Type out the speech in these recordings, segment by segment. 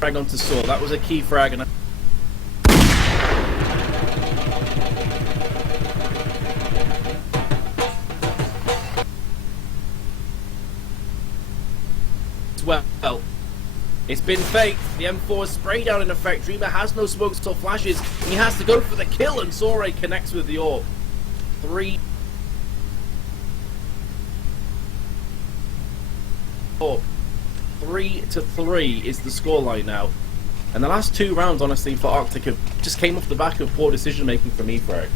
frag onto Saw. That was a key frag, and well, it's been faked. The M4 is spray down in effect. Dreamer has no smokes or flashes, and he has to go for the kill, and Sore connects with the AWP. 3 to 3 is the scoreline now. And the last 2 rounds, honestly, for Arctic have just came off the back of poor decision making from eFrag.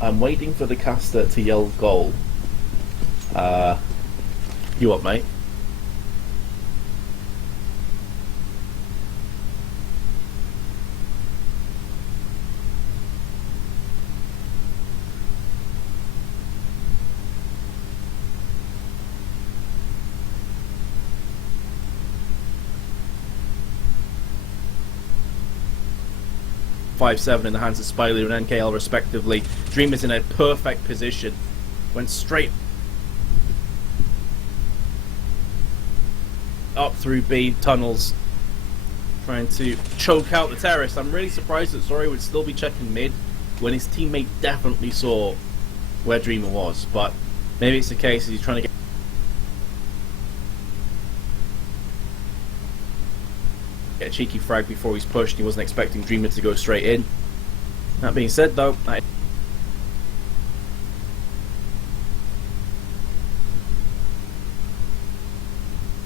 I'm waiting for the caster to yell goal. You what, mate? .57 in the hands of Spiley and NKL respectively. Dreamer's in a perfect position. Went straight up through B tunnels, trying to choke out the terrorist. I'm really surprised that Zori would still be checking mid when his teammate definitely saw where Dreamer was, but maybe it's the case that he's trying to get a cheeky frag before he's pushed. He wasn't expecting Dreamer to go straight in. That being said though,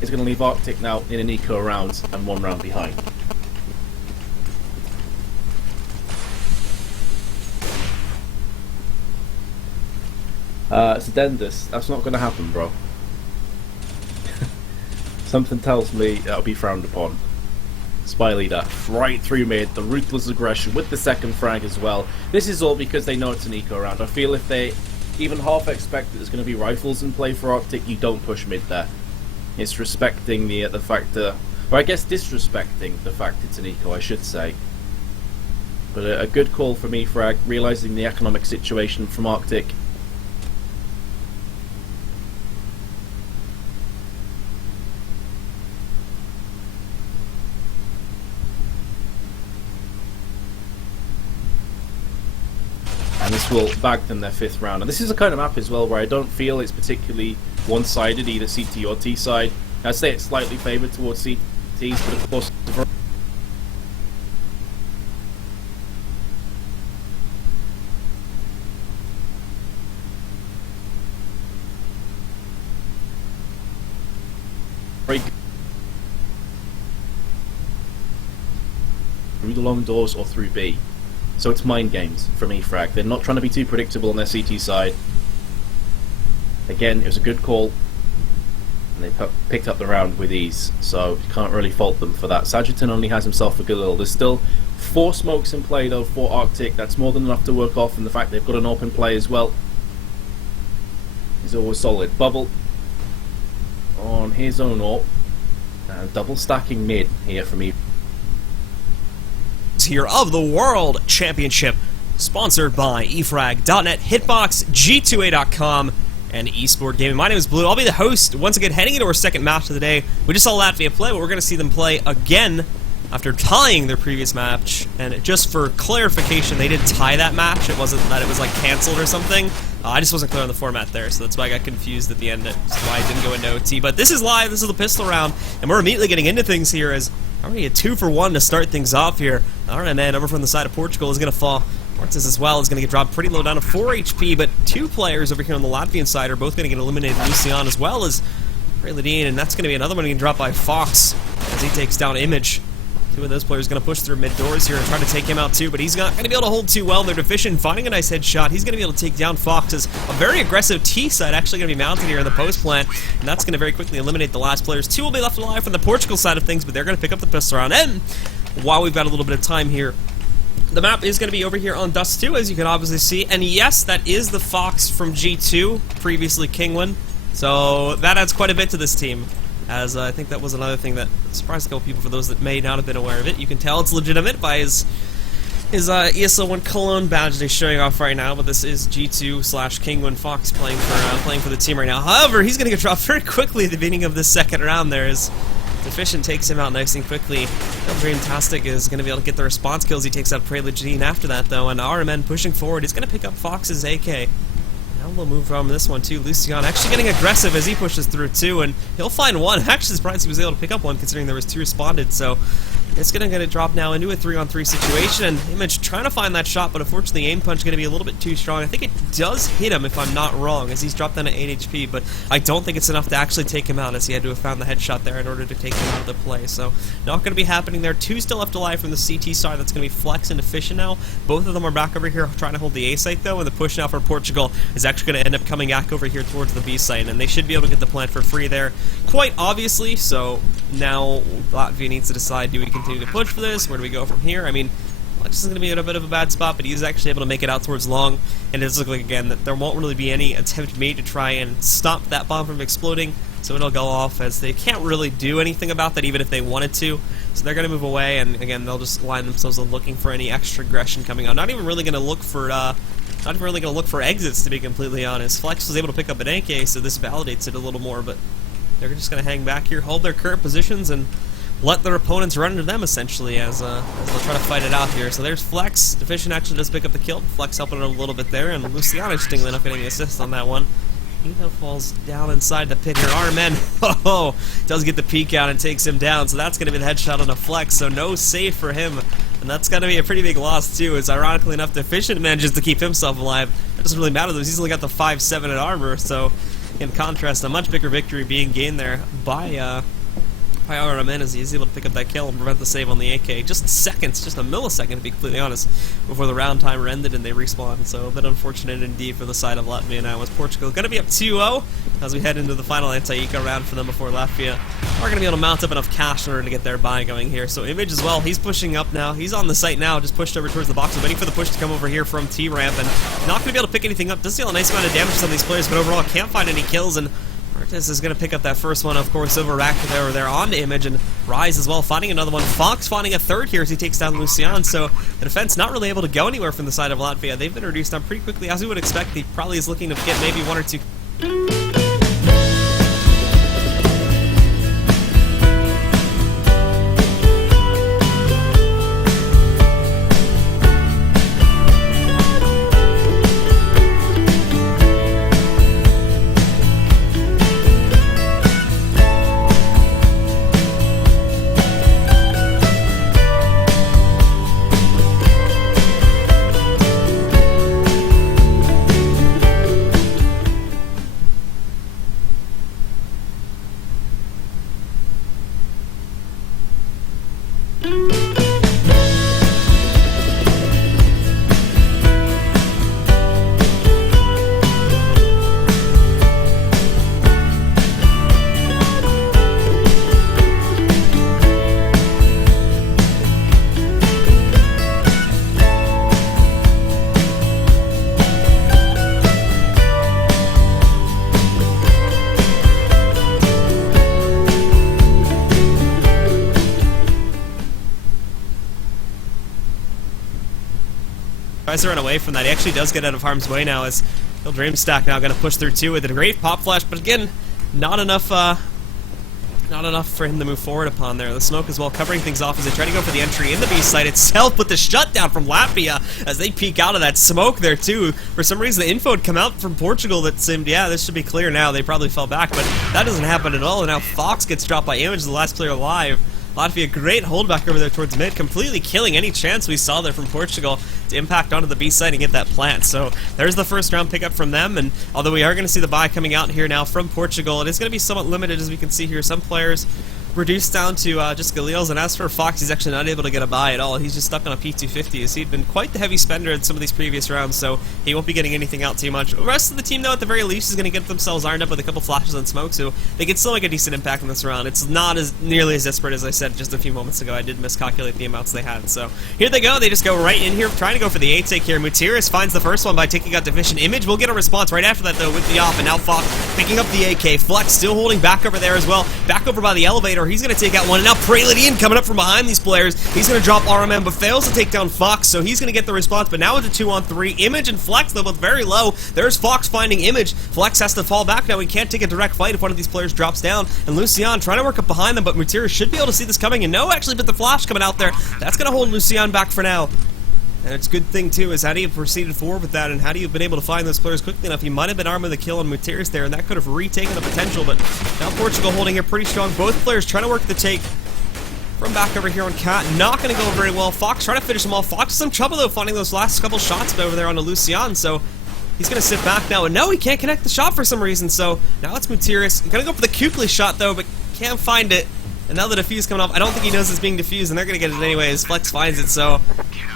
is going to leave Arctic now in an eco round and 1 round behind. Sedendus, that's not going to happen, bro. Something tells me that'll be frowned upon. Spy leader right through mid, the ruthless aggression with the second frag as well. This is all because they know it's an eco round. I feel if they even half expect that there's going to be rifles in play for Arctic, you don't push mid there. It's respecting the fact that, or I guess disrespecting the fact it's an eco, I should say. But a good call from eFrag, realising the economic situation from Arctic. And this will bag them their 5th round. And this is a kind of map as well where I don't feel it's particularly one-sided, either CT or T side. I'd say it's slightly favoured towards CTs, but of course very good through the long doors or through B. So it's mind games from eFrag. They're not trying to be too predictable on their CT side. Again, it was a good call, and they picked up the round with ease, so you can't really fault them for that. Sagiton only has himself a good little. There's still 4 smokes in play though for Arctic. That's more than enough to work off, and the fact they've got an open play as well is always solid. Bubble on his own AWP, and double stacking mid here from eFrag. Here of the World Championship, sponsored by eFrag.net, Hitbox, G2A.com, and eSport Gaming. My name is Blue. I'll be the host once again, heading into our second match of the day. We just saw Latvia play, but we're going to see them play again after tying their previous match. And just for clarification, they did tie that match. It wasn't that it was like canceled or something. I just wasn't clear on the format there, so that's why I got confused at the end. That's why I didn't go into OT. But this is live. This is the pistol round, and we're immediately getting into things here as already a 2-for-1 to start things off here. Alright, man, over from the side of Portugal is going to fall. Martins as well is going to get dropped pretty low down to 4 HP, but 2 players over here on the Latvian side are both going to get eliminated. Lucian as well as Ray Ladine, and that's going to be another one getting dropped by Fox as he takes down Image. 2 of those players going to push through mid doors here and try to take him out too, but he's not going to be able to hold too well. They're deficient, finding a nice headshot. He's going to be able to take down Fox as a very aggressive T side actually going to be mounted here in the post plant, and that's going to very quickly eliminate the last players. 2 will be left alive from the Portugal side of things, but they're going to pick up the pistol round. And while we've got a little bit of time here, the map is going to be over here on Dust 2, as you can obviously see, and yes, that is the Fox from G2, previously Kingwin, so that adds quite a bit to this team. As I think that was another thing that surprised a couple people, for those that may not have been aware of it. You can tell it's legitimate by his His ESL 1 Cologne badge that he's showing off right now, but this is G2/King1 Fox playing for the team right now. However, he's going to get dropped very quickly at the beginning of this second round there as Deficient takes him out nice and quickly. Dreamtastic is going to be able to get the response kills. He takes out Prelude after that, though, and RMN pushing forward. He's going to pick up Fox's AK. Now we'll move from this one, too. Lucian actually getting aggressive as he pushes through, too, and he'll find one. Actually surprised he was able to pick up one, considering there was 2 responded, so it's going to get it dropped now into a 3-on-3 situation, and Image trying to find that shot, but unfortunately aim punch is going to be a little bit too strong. I think it does hit him, if I'm not wrong, as he's dropped down to 8 HP, but I don't think it's enough to actually take him out, as he had to have found the headshot there in order to take him out of the play. So, not going to be happening there. 2 still left alive from the CT side. That's going to be Flex and Efficient now. Both of them are back over here trying to hold the A site, though, and the push now for Portugal is actually going to end up coming back over here towards the B site, and they should be able to get the plant for free there, quite obviously. So, now Latvia needs to decide, do we continue to push for this? Where do we go from here? I mean, Flex is going to be in a bit of a bad spot, but he's actually able to make it out towards long, and it does look like, again, that there won't really be any attempt made to try and stop that bomb from exploding, so it'll go off, as they can't really do anything about that, even if they wanted to. So they're going to move away, and again, they'll just line themselves up looking for any extra aggression coming out. Not even really going to look for exits, to be completely honest. Flex was able to pick up an AK, so this validates it a little more, but they're just going to hang back here, hold their current positions, and let their opponents run into them, essentially, as they'll try to fight it out here. So there's Flex. Deficient actually does pick up the kill. Flex helping it a little bit there, and Luciano interestingly enough getting the assist on that one. He now falls down inside the pit here. RMN, does get the peek out and takes him down, so that's going to be the headshot on a Flex, so no save for him. And that's going to be a pretty big loss, too, as ironically enough, Deficient manages to keep himself alive. It doesn't really matter, though. He's only got the 5-7 in armor, so in contrast, a much bigger victory being gained there by RMN as he's able to pick up that kill and prevent the save on the AK. Just seconds, just a millisecond to be completely honest, before the round timer ended and they respawned. So a bit unfortunate indeed for the side of Latvia now, as Portugal going to be up 2-0 as we head into the final anti-eco round for them before Latvia are going to be able to mount up enough cash in order to get their buy going here. So Image as well, he's pushing up now. He's on the site now, just pushed over towards the box, waiting for the push to come over here from T-Ramp, and not going to be able to pick anything up. Does deal a nice amount of damage to some of these players, but overall can't find any kills, and Martes is going to pick up that first one, of course, over Rack there on to Image, and Rise as well, finding another one. Fox finding a third here as he takes down Lucian, so the defense not really able to go anywhere from the side of Latvia. They've been reduced down pretty quickly, as we would expect. He probably is looking to get maybe 1 or 2... Tries to run away from that. He actually does get out of harm's way now, as Dreamstack now going to push through too with a great pop flash, but again, not enough for him to move forward upon there. The smoke as well covering things off as they try to go for the entry in the B site itself, but the shutdown from Latvia as they peek out of that smoke there too. For some reason, the info had come out from Portugal that seemed, yeah, this should be clear now. They probably fell back, but that doesn't happen at all, and now Fox gets dropped by Image, the last player alive. Latvia, great holdback over there towards mid, completely killing any chance we saw there from Portugal to impact onto the B site and get that plant. So there's the first round pickup from them, and although we are going to see the buy coming out here now from Portugal, it is going to be somewhat limited, as we can see here. Some players reduced down to just Galil's, and as for Fox, he's actually not able to get a buy at all. He's just stuck on a P250, as he'd been quite the heavy spender in some of these previous rounds, so he won't be getting anything out too much. The rest of the team, though, at the very least, is going to get themselves ironed up with a couple flashes on smoke, so they can still make a decent impact in this round. It's not as nearly as desperate as I said just a few moments ago. I did miscalculate the amounts they had, so here they go. They just go right in here, trying to go for the A take here. Mutiris finds the first one by taking out Deficient. Image will get a response right after that, though, with the off, and now Fox picking up the AK. Flex still holding back over there as well. Back over by the elevator. Terminator. He's going to take out one, and now Praline coming up from behind these players. He's going to drop RMM, but fails to take down Fox, so he's going to get the response, but now it's a 2-on-3. Image and Flex, though, both very low. There's Fox finding Image. Flex has to fall back now. He can't take a direct fight if one of these players drops down, and Lucian trying to work up behind them, but Mutira should be able to see this coming, and no, actually, but the flash coming out there. That's going to hold Lucian back for now. And it's a good thing, too, is how do you proceeded forward with that, and how do you have been able to find those players quickly enough? You might have been arming the kill on Mutiris there, and that could have retaken the potential, but now Portugal holding it pretty strong. Both players trying to work the take from back over here on Cat. Not going to go very well. Fox trying to finish him off. Fox is some trouble, though, finding those last couple shots over there on the Lucian, so he's going to sit back now, and no, he can't connect the shot for some reason, so now it's Mutiris. Going to go for the Kukli shot, though, but can't find it. And now the defuse coming off, I don't think he knows it's being defused, and they're going to get it anyways. Flex finds it, so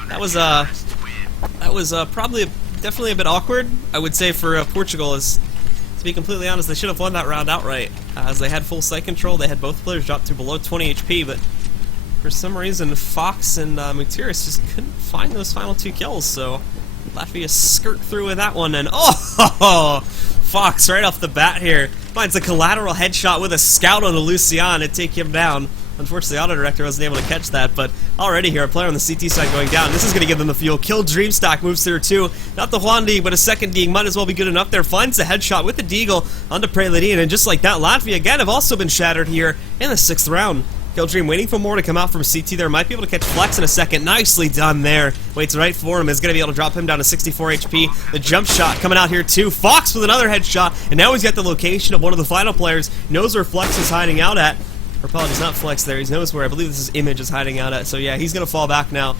that was probably definitely a bit awkward, I would say, for Portugal. As to be completely honest, they should have won that round outright, as they had full site control. They had both players drop to below 20 HP, but for some reason Fox and Mutiris just couldn't find those final 2 kills, so Latvia skirt through with that one, and oh, Fox right off the bat here finds a collateral headshot with a scout on the Lucian to take him down. Unfortunately, the auto director wasn't able to catch that, but already here, a player on the CT side going down. This is going to give them the fuel. Kill Dreamstack moves through too. Not the Juan Deeg, but a second Deeg might as well be good enough there. Finds the headshot with the Deagle onto Praline, and just like that, Latvia again have also been shattered here in the 6th round. Kill Dream waiting for more to come out from CT there. Might be able to catch Flex in a second. Nicely done there. Waits right for him. Is going to be able to drop him down to 64 HP. The jump shot coming out here too. Fox with another headshot. And now he's got the location of one of the final players. Knows where Flex is hiding out at. Or apologies, not Flex there. He knows where I believe this is Image is hiding out at. So yeah, he's going to fall back now.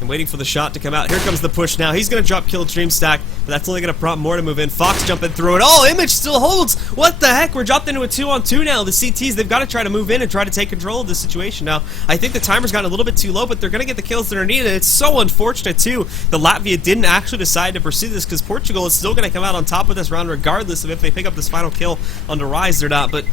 And waiting for the shot to come out. Here comes the push now. He's going to drop Kill Dreamstack, but that's only going to prompt more to move in. Fox jumping through it. Oh, Image still holds. What the heck? We're dropped into a 2-on-2 now. The CTs, they've got to try to move in and try to take control of this situation now. I think the timer's gotten a little bit too low, but they're going to get the kills that are needed. It's so unfortunate, too, that Latvia didn't actually decide to pursue this, because Portugal is still going to come out on top of this round regardless of if they pick up this final kill on the Rise or not. But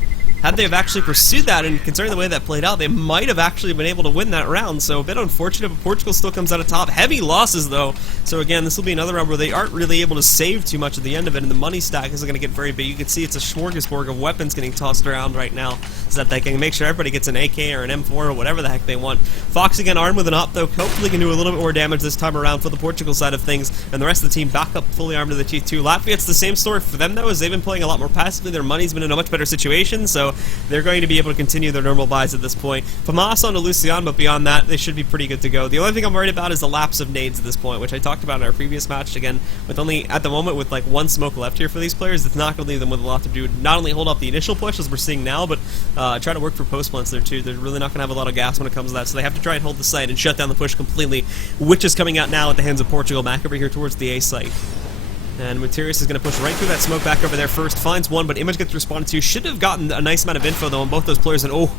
had they have actually pursued that, and considering the way that played out, they might have actually been able to win that round. So a bit unfortunate, but Portugal still comes out on top. Heavy losses, though. So again, this will be another round where they aren't really able to save too much at the end of it, and the money stack is going to get very big. You can see it's a smorgasbord of weapons getting tossed around right now, so that they can make sure everybody gets an AK or an M4 or whatever the heck they want. Fox again armed with an op, though. Hopefully can do a little bit more damage this time around for the Portugal side of things, and the rest of the team back up fully armed to the T2. Latvia, it's the same story for them, though, as they've been playing a lot more passively. Their money's been in a much better situation, so they're going to be able to continue their normal buys at this point. Famas on to Lucian, but beyond that, they should be pretty good to go. The only thing I'm worried about is the lapse of nades at this point, which I talked about in our previous match. Again, with only, at the moment, with like 1 smoke left here for these players, it's not going to leave them with a lot to do. Not only hold off the initial push, as we're seeing now, but try to work for post plants there too. They're really not going to have a lot of gas when it comes to that, so they have to try and hold the site and shut down the push completely, which is coming out now at the hands of Portugal, back over here towards the A site. And Mutiris is going to push right through that smoke back over there first. Finds one, but Image gets responded to. Should have gotten a nice amount of info, though, on both those players. And, oh,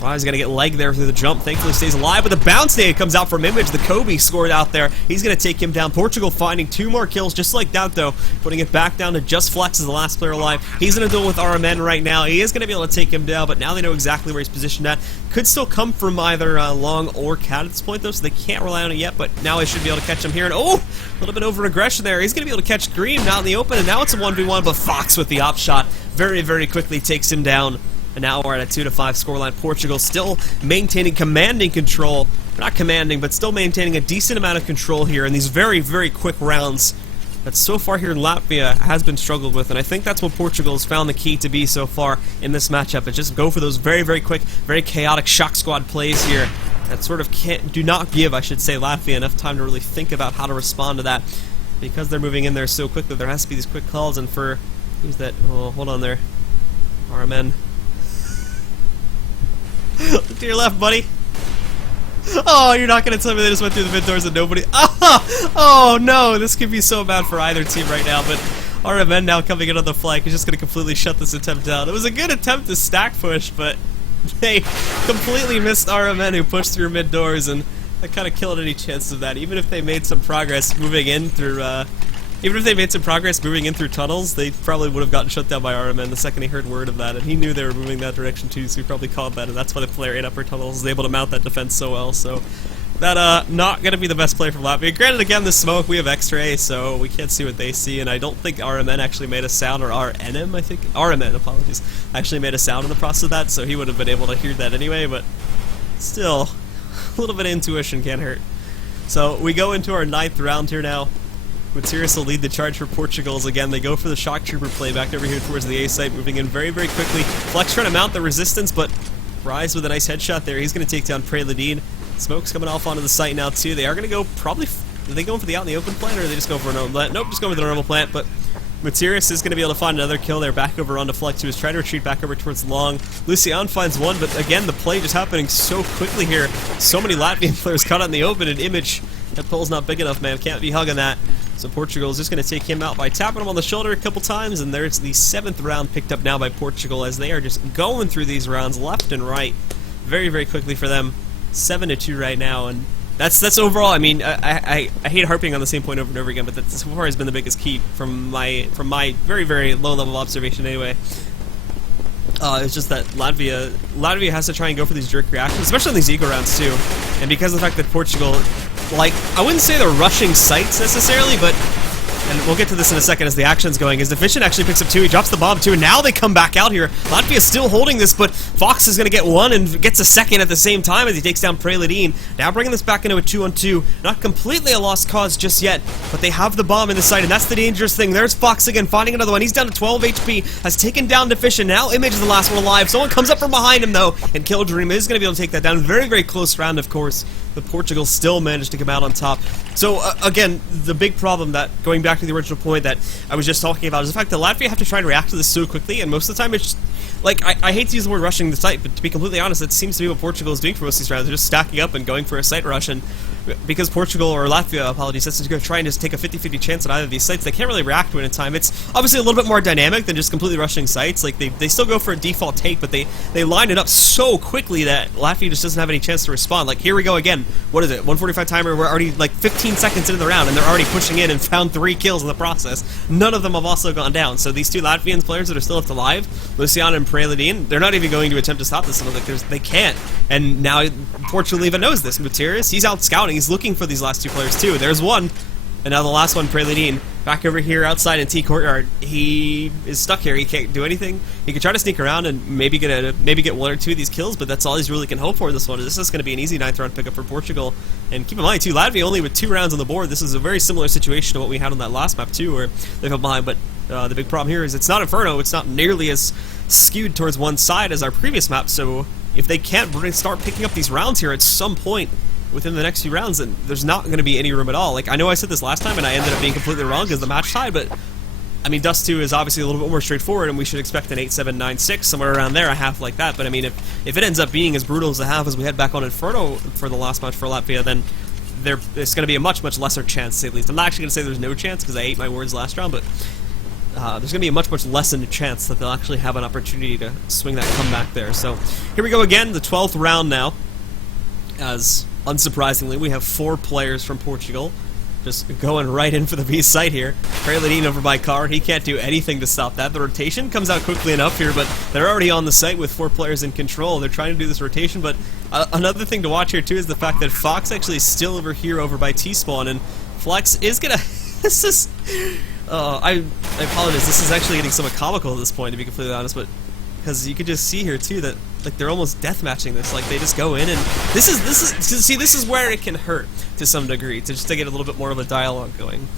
Rise going to get leg there through the jump. Thankfully stays alive, but the bounce nade comes out from Image. The Kobe scored out there. He's going to take him down. Portugal finding 2 more kills just like that, though. Putting it back down to just Flex as the last player alive. He's going to deal with RMN right now. He is going to be able to take him down, but now they know exactly where he's positioned at. Could still come from either Long or Cat at this point, though, so they can't rely on it yet, but now they should be able to catch him here. And, oh, a little bit over aggression there. He's going to be able to catch Green out in the open, and now it's a 1v1, but Fox with the op shot very, very quickly takes him down. And now we're at a 2-5 scoreline. Portugal still maintaining commanding control. Not commanding, but still maintaining a decent amount of control here in these very, very quick rounds that so far here in Latvia has been struggled with. And I think that's what Portugal has found the key to be so far in this matchup. Is just go for those very, very quick, very chaotic shock squad plays here that sort of do not give, I should say, Latvia enough time to really think about how to respond to that. Because they're moving in there so quickly, there has to be these quick calls. And for, who's that? Oh, hold on there. RMN. Look to your left, buddy. Oh, you're not going to tell me they just went through the mid doors and nobody... Oh, no, this could be so bad for either team right now, but RMN now coming in on the flank is just going to completely shut this attempt down. It was a good attempt to stack push, but they completely missed RMN, who pushed through mid doors, and that kind of killed any chance of that. Even if they made some progress moving in through... tunnels, they probably would have gotten shut down by RMN the second he heard word of that, and he knew they were moving that direction too, so he probably called that, and that's why the player in upper tunnels is able to mount that defense so well. So that not gonna be the best play from Latvia. Granted, again, the smoke, we have X-ray, so we can't see what they see, and I don't think RMN actually made a sound, or RNM, I think. RMN, apologies. actually made a sound in the process of that, so he would have been able to hear that anyway, but still, a little bit of intuition can't hurt. So we go into our 9th round here now. Materis will lead the charge for Portugal as again they go for the shock trooper play back over here towards the A site, moving in very, very quickly. Flex trying to mount the resistance, but Rise with a nice headshot there. He's going to take down Preladine. Smoke's coming off onto the site now too. They are going to go probably... Are they going for the out in the open plant, or are they just going for a normal plant? Nope, just going for the normal plant, but Materis is going to be able to find another kill there. Back over onto Flex, who is trying to retreat back over towards Long. Lucian finds one, but again, the play just happening so quickly here. So many Latvian players caught out in the open, and Image, that pole's not big enough, man. Can't be hugging that. So Portugal is just going to take him out by tapping him on the shoulder a couple times, and there's the 7th round picked up now by Portugal as they are just going through these rounds left and right very, very quickly for them. 7-2 right now, and that's overall. I mean, I hate harping on the same point over and over again, but that so far has been the biggest key from my very, very low level observation anyway. It's just that Latvia has to try and go for these jerk reactions, especially in these eco rounds too. And because of the fact that Portugal, like, I wouldn't say they're rushing sites necessarily, but, and we'll get to this in a second as the action's going, is Deficient actually picks up 2, he drops the bomb too, and now they come back out here. Latvia's still holding this, but Fox is going to get 1 and gets a 2nd at the same time as he takes down Preladine. Now bringing this back into a 2-on-2. Not completely a lost cause just yet, but they have the bomb in the site, and that's the dangerous thing. There's Fox again, finding another one. He's down to 12 HP, has taken down Deficient. Now Image is the last one alive. Someone comes up from behind him, though, and Killdream is going to be able to take that down. Very, very close round, of course, but Portugal still managed to come out on top. So, again, the big problem that, going back to the original point that I was just talking about, is the fact that Latvia have to try and react to this so quickly, and most of the time it's just, like, I hate to use the word rushing the site, but to be completely honest, it seems to be what Portugal is doing for most of these rounds. They're just stacking up and going for a site rush, and because Portugal, or Latvia, apologies, that's going to try and just take a 50-50 chance at either of these sites. They can't really react to it in time. It's obviously a little bit more dynamic than just completely rushing sites. Like, they still go for a default take, but they line it up so quickly that Latvia just doesn't have any chance to respond. Like, here we go again. What is it? 145 timer. We're already, like, 15 seconds into the round, and they're already pushing in and found 3 kills in the process. None of them have also gone down. So these 2 Latvian players that are still left alive, Lucian and Preladine, they're not even going to attempt to stop this. Like, they can't. And now Portugal even knows this. Materis, he's out scouting. He's looking for these last 2 players too. There's one, and now the last one, Preladine, back over here outside in T courtyard. He is stuck here. He can't do anything. He could try to sneak around and maybe get 1 or 2 of these kills, but that's all he's really can hope for this one. This is going to be an easy 9th round pickup for Portugal. And keep in mind too, Latvia only with 2 rounds on the board. This is a very similar situation to what we had on that last map too, where they fell behind. But the big problem here is it's not Inferno. It's not nearly as skewed towards one side as our previous map. So if they can't start picking up these rounds here at some point within the next few rounds, then there's not going to be any room at all. Like, I know I said this last time and I ended up being completely wrong because the match tied, but I mean, Dust 2 is obviously a little bit more straightforward, and we should expect an 8-7, 9-6, somewhere around there, a half like that. But I mean, if it ends up being as brutal as a half as we had back on Inferno for the last match for Latvia, then there's going to be a much, much lesser chance, to say the least. I'm not actually going to say there's no chance because I ate my words last round, but there's going to be a much, much lessened chance that they'll actually have an opportunity to swing that comeback there. So here we go again, the 12th round now, as unsurprisingly, we have 4 players from Portugal just going right in for the B site here. Preladine over by Car, he can't do anything to stop that. The rotation comes out quickly enough here, but they're already on the site with 4 players in control. They're trying to do this rotation, but another thing to watch here too is the fact that Fox actually is still over here over by T-Spawn, and Flex is gonna... this is... I apologize, this is actually getting somewhat comical at this point, to be completely honest, but because you could just see here too that, like, they're almost deathmatching this. Like, they just go in, and this is where it can hurt to some degree, to get a little bit more of a dialogue going.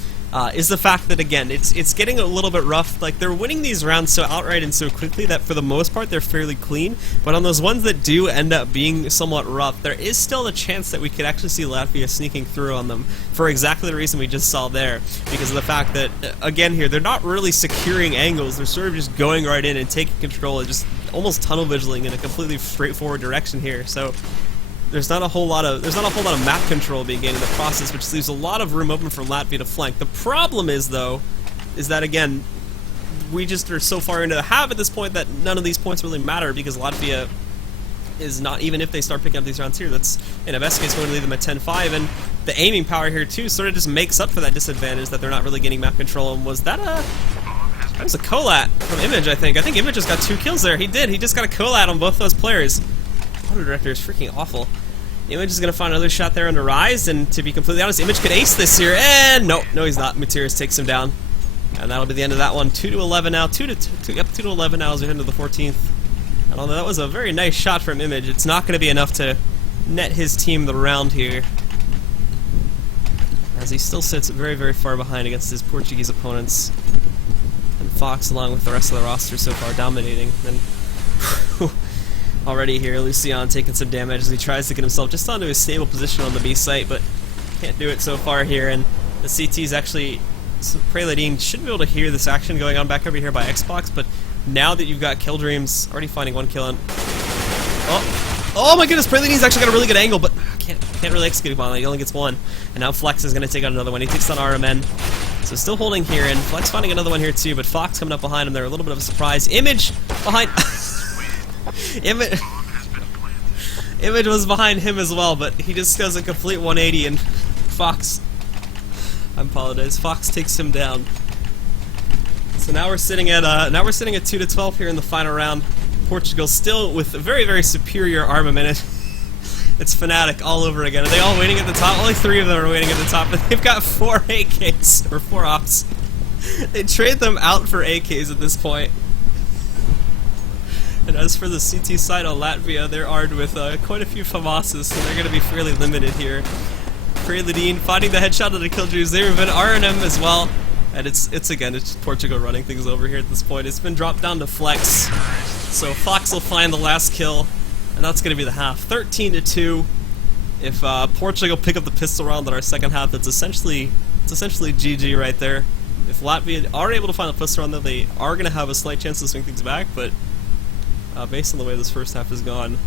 Is the fact that, again, it's getting a little bit rough. Like, they're winning these rounds so outright and so quickly that for the most part they're fairly clean, but on those ones that do end up being somewhat rough, there is still a chance that we could actually see Latvia sneaking through on them for exactly the reason we just saw there, because of the fact that, again here, they're not really securing angles, they're sort of just going right in and taking control and just almost tunnel vigiling in a completely straightforward direction here. So there's not a whole lot of map control being gained in the process, which leaves a lot of room open for Latvia to flank. The problem is, though, is that, again, we just are so far into the half at this point that none of these points really matter, because Latvia is not, even if they start picking up these rounds here, that's in a best case going to leave them at 10-5, and the aiming power here too sort of just makes up for that disadvantage that they're not really getting map control. And was that was a collat from Image, I think. I think Image just got 2 kills there. He did. He just got a collat on both those players. Auto director is freaking awful. Image is going to find another shot there under Rise, and to be completely honest, Image could ace this here, and no, he's not. Materis takes him down. And that'll be the end of that one. 2-11 now. 2-11 now as we head into the 14th. And although that was a very nice shot from Image, it's not going to be enough to net his team the round here, as he still sits very, very far behind against his Portuguese opponents. And Fox, along with the rest of the roster so far, dominating. And already here, Lucian taking some damage as he tries to get himself just onto a stable position on the B site, but can't do it so far here. And the CT's actually... So Praeladine should be able to hear this action going on back over here by Xbox, but now that you've got Kill Dreams already finding one kill and... Oh my goodness, Praladine's actually got a really good angle, but can't really execute upon it. He only gets one. And now Flex is going to take out another one. He takes on RMN. So still holding here, and Flex finding another one here too, but Fox coming up behind him there. A little bit of a surprise. Image behind... Image was behind him as well, but he just does a complete 180, and Fox... I apologize. Fox takes him down. So now we're sitting at 2-12 here in the final round. Portugal still with a very, very superior armament. It's Fnatic all over again. Are they all waiting at the top? Only 3 of them are waiting at the top, but they've got 4 AKs or 4 ops. They trade them out for AKs at this point. And as for the CT side on Latvia, they're armed with quite a few FAMASs, so they're going to be fairly limited here. Praeladine finding the headshot of the Killjuice. They've been RNM as well. And it's Portugal running things over here at this point. It's been dropped down to Flex. So Fox will find the last kill, and that's going to be the half. 13-2. If Portugal pick up the pistol round in our second half, it's essentially GG right there. If Latvia are able to find the pistol round, though, they are going to have a slight chance to swing things back, but based on the way this first half has gone,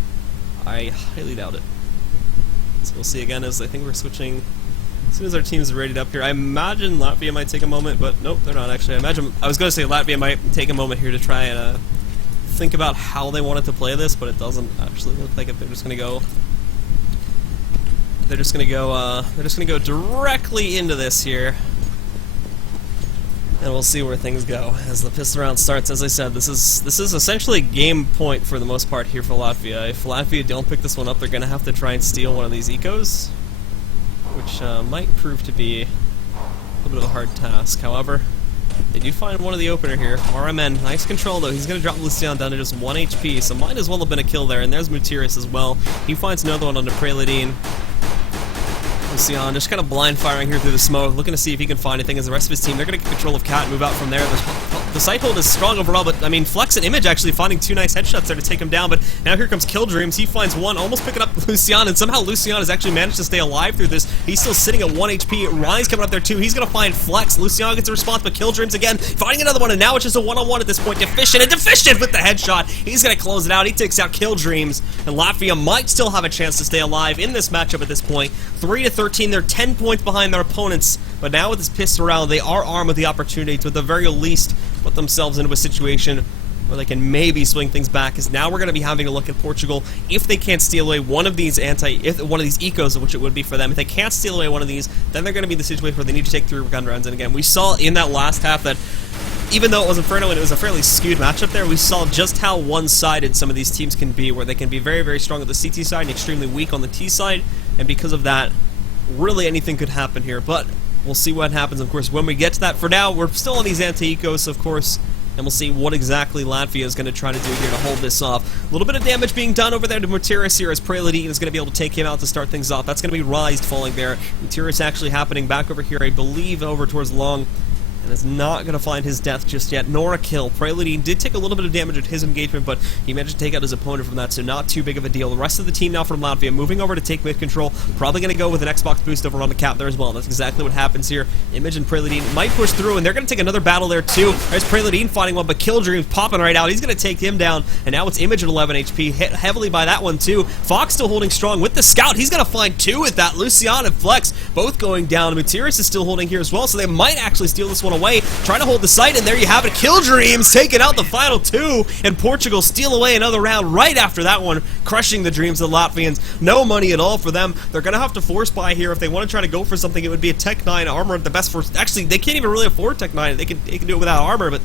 I highly doubt it. So we'll see again as I think we're switching as soon as our team's readied up here. I imagine Latvia might take a moment, but nope, they're not actually. I was going to say Latvia might take a moment here to try and think about how they wanted to play this, but it doesn't actually look like it. They're just going to go. They're just going to go directly into this here. And we'll see where things go as the pistol round starts. As I said, this is essentially game point for the most part here for Latvia. If Latvia don't pick this one up, they're going to have to try and steal one of these ecos, which might prove to be a little bit of a hard task. However, they do find one of the opener here. RMN, nice control though. He's going to drop Lucian down to just 1 HP, so might as well have been a kill there. And there's Mutiris as well. He finds another one onto Praeladine. Lucian just kind of blind firing here through the smoke, looking to see if he can find anything as the rest of his team. They're going to get control of Cat and move out from there. The site hold is strong overall, but I mean, Flex and Image actually finding 2 nice headshots there to take him down, but now here comes Kill Dreams. He finds one, almost picking up Lucian, and somehow Lucian has actually managed to stay alive through this. He's still sitting at 1 HP. Ryan's coming up there too. He's going to find Flex. Lucian gets a response, but Kill Dreams again, finding another one, and now it's just a one-on-one at this point. Deficient with the headshot. He's going to close it out. He takes out Kill Dreams, and Latvia might still have a chance to stay alive in this matchup at this point. 3-13, they're 10 points behind their opponents, but now with this pistol round, they are armed with the opportunity to, at the very least, put themselves into a situation where they can maybe swing things back. Because now we're going to be having a look at Portugal. If they can't steal away one of these one of these ecos, which it would be for them, if they can't steal away one of these, then they're going to be in the situation where they need to take 3 gun rounds. And again, we saw in that last half that even though it was Inferno and it was a fairly skewed matchup there, we saw just how one-sided some of these teams can be, where they can be very, very strong on the CT side and extremely weak on the T side, and because of that, really anything could happen here. But we'll see what happens, of course, when we get to that. For now, we're still on these anti-ecos, of course, and we'll see what exactly Latvia is going to try to do here to hold this off. A little bit of damage being done over there to Mutiris here, as Praeladine is going to be able to take him out to start things off. That's going to be Rise falling there. Mutiris actually happening back over here, I believe, over towards Long, and is not going to find his death just yet, nor a kill. Praeladine did take a little bit of damage at his engagement, but he managed to take out his opponent from that, so not too big of a deal. The rest of the team now from Latvia moving over to take mid control, probably going to go with an Xbox boost over on the cap there as well. That's exactly what happens here. Image and Praeladine might push through, and they're going to take another battle there too. There's Praeladine fighting one, but Kill Dreams popping right out. He's going to take him down, and now it's Image at 11 HP, hit heavily by that one too. Fox still holding strong with the Scout. He's going to find 2 with that. Lucian and Flex both going down. Mutiris is still holding here as well, so they might actually steal this one away. Trying to hold the site, and there you have it. Kill Dreams taking out the final 2, and Portugal steal away another round right after that one, crushing the dreams of the Latvians. No money at all for them. They're going to have to force buy here. If they want to try to go for something, it would be a Tech 9 armor at the best for... Actually, they can't even really afford Tech 9. They can do it without armor, but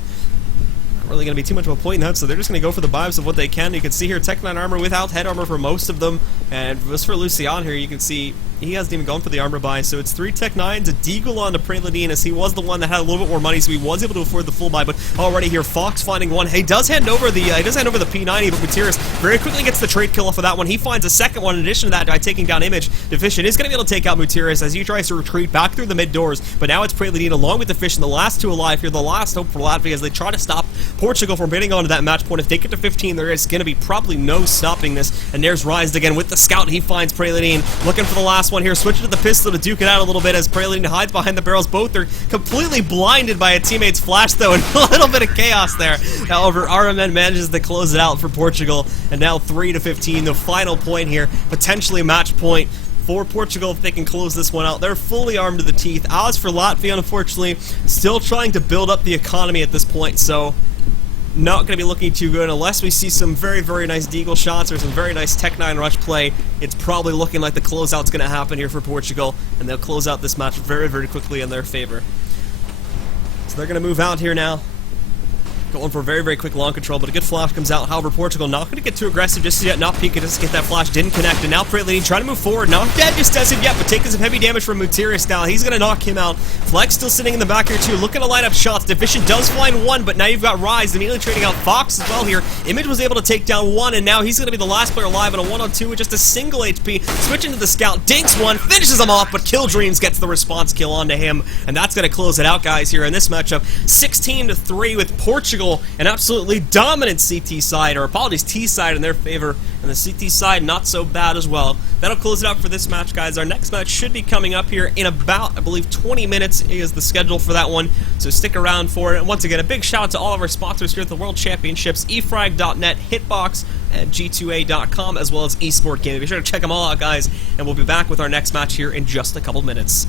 not really going to be too much of a point in that, so they're just going to go for the vibes of what they can. You can see here Tech 9 armor without head armor for most of them, and just for Lucian here, you can see he hasn't even gone for the armor buy, so it's 3 Tech 9s, a Deagle on to Praeladine, as he was the one that had a little bit more money, so he was able to afford the full buy, but already here, Fox finding one. He does hand over the P90, but Gutierrez very quickly gets the trade kill off of that one. He finds a second one in addition to that by taking down Image. Deficient is going to be able to take out Gutierrez as he tries to retreat back through the mid doors, but now it's Praeladine along with Deficient, the last 2 alive here, the last hope for Latvia as they try to stop Portugal from getting onto that match point. If they get to 15, there is going to be probably no stopping this, and there's Rise again with the scout. He finds Praeladine, looking for the last one here, switching to the pistol to duke it out a little bit as Praeladine hides behind the barrels. Both are completely blinded by a teammate's flash though, and a little bit of chaos there. However, RMN manages to close it out for Portugal, and now 3-15, the final point here, potentially match point for Portugal if they can close this one out. They're fully armed to the teeth. As for Latvia, unfortunately, still trying to build up the economy at this point, so not going to be looking too good unless we see some very, very nice Deagle shots or some very nice Tech 9 rush play. It's probably looking like the closeout's going to happen here for Portugal, and they'll close out this match very, very quickly in their favor. So they're going to move out here now. Going for a very, very quick long control, but a good flash comes out. However, Portugal not going to get too aggressive just yet, not peeking just to get that flash, didn't connect, and now Praeladine trying to move forward, not dead just as of yet, but taking some heavy damage from Gutierrez now. He's going to knock him out. Flex still sitting in the back here too, looking to line up shots. Deficient does find one, but now you've got Rise immediately trading out Fox as well here. Image was able to take down one, and now he's going to be the last player alive in a 1-on-2 with just a single HP. Switching to the scout, dinks one, finishes him off, but Kill Dreams gets the response kill onto him, and that's going to close it out, guys, here in this matchup. 16-3 with Portugal, an absolutely dominant CT side, or apologies, T side in their favor, and the CT side not so bad as well. That'll close it out for this match, guys. Our next match should be coming up here in about, I believe, 20 minutes is the schedule for that one, so stick around for it. And once again, a big shout out to all of our sponsors here at the World Championships, efrag.net, Hitbox, and G2A.com, as well as Esport Gaming. Be sure to check them all out, guys, and we'll be back with our next match here in just a couple minutes.